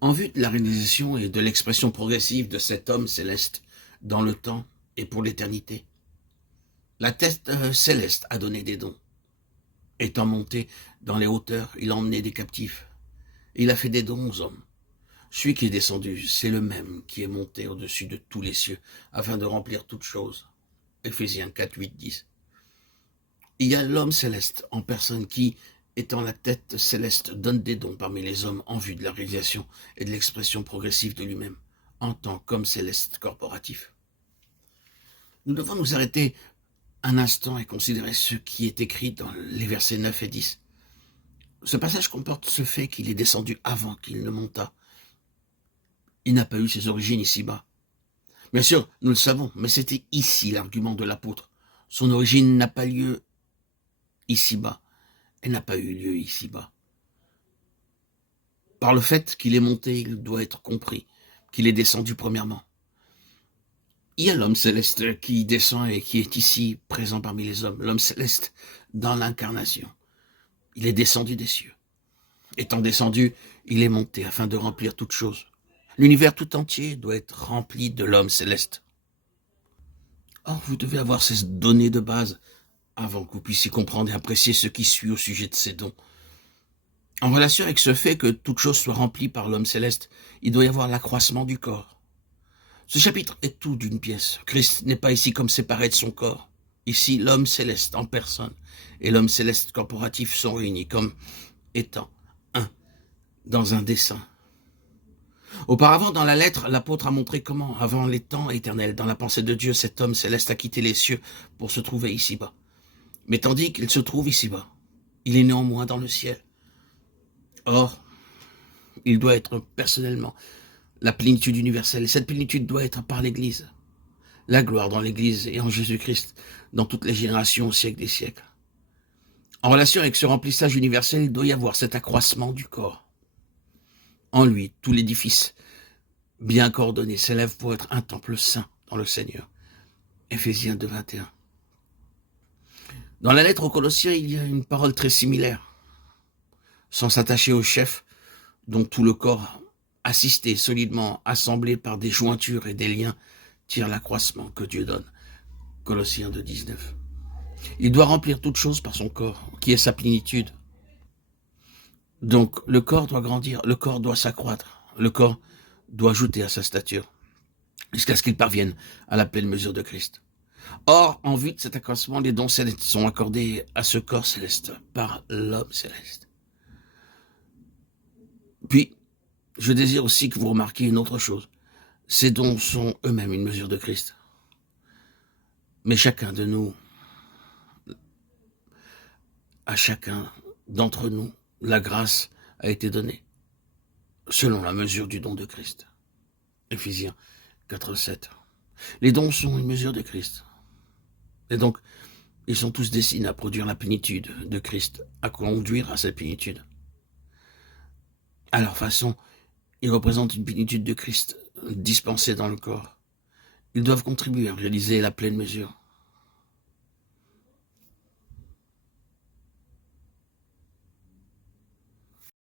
En vue de la réalisation et de l'expression progressive de cet homme céleste dans le temps et pour l'éternité, la tête céleste a donné des dons. Étant monté dans les hauteurs, il a emmené des captifs. Il a fait des dons aux hommes. Celui qui est descendu, c'est le même qui est monté au-dessus de tous les cieux, afin de remplir toutes choses. Éphésiens 4, 8, 10. Il y a l'homme céleste en personne qui, étant la tête céleste, donne des dons parmi les hommes en vue de la réalisation et de l'expression progressive de lui-même, en tant qu'homme céleste corporatif. Nous devons nous arrêter un instant et considérer ce qui est écrit dans les versets 9 et 10. Ce passage comporte ce fait qu'il est descendu avant qu'il ne montât. Il n'a pas eu ses origines ici-bas. Bien sûr, nous le savons, mais c'était ici l'argument de l'apôtre. Son origine n'a pas lieu ici-bas. Elle n'a pas eu lieu ici-bas. Par le fait qu'il est monté, il doit être compris qu'il est descendu premièrement. Il y a l'homme céleste qui descend et qui est ici présent parmi les hommes. L'homme céleste dans l'incarnation. Il est descendu des cieux. Étant descendu, il est monté afin de remplir toutes choses. L'univers tout entier doit être rempli de l'homme céleste. Or, vous devez avoir ces données de base avant que vous puissiez comprendre et apprécier ce qui suit au sujet de ces dons. En relation avec ce fait que toute chose soit remplie par l'homme céleste, il doit y avoir l'accroissement du corps. Ce chapitre est tout d'une pièce. Christ n'est pas ici comme séparé de son corps. Ici, l'homme céleste en personne et l'homme céleste corporatif sont réunis comme étant un dans un dessein. Auparavant, dans la lettre, l'apôtre a montré comment, avant les temps éternels, dans la pensée de Dieu, cet homme céleste a quitté les cieux pour se trouver ici-bas. Mais tandis qu'il se trouve ici-bas, il est néanmoins dans le ciel. Or, il doit être personnellement la plénitude universelle. Et cette plénitude doit être par l'Église. La gloire dans l'Église et en Jésus-Christ, dans toutes les générations au siècle des siècles. En relation avec ce remplissage universel, il doit y avoir cet accroissement du corps. En lui, tout l'édifice, bien coordonné, s'élève pour être un temple saint dans le Seigneur. Éphésiens 2, 21. Dans la lettre aux Colossiens, il y a une parole très similaire. Sans s'attacher au chef, dont tout le corps, assisté, solidement assemblé par des jointures et des liens, tire l'accroissement que Dieu donne. Colossiens 2, 19. Il doit remplir toute chose par son corps, qui est sa plénitude. Donc, le corps doit grandir, le corps doit s'accroître, le corps doit ajouter à sa stature, jusqu'à ce qu'il parvienne à la pleine mesure de Christ. Or, en vue de cet accroissement, les dons célestes sont accordés à ce corps céleste par l'homme céleste. Puis, je désire aussi que vous remarquiez une autre chose. Ces dons sont eux-mêmes une mesure de Christ. Mais chacun de nous, à chacun d'entre nous, la grâce a été donnée selon la mesure du don de Christ. Éphésiens 4, 7. Les dons sont une mesure de Christ. Et donc, ils sont tous destinés à produire la plénitude de Christ, à conduire à cette plénitude. À leur façon, ils représentent une plénitude de Christ dispensée dans le corps. Ils doivent contribuer à réaliser la pleine mesure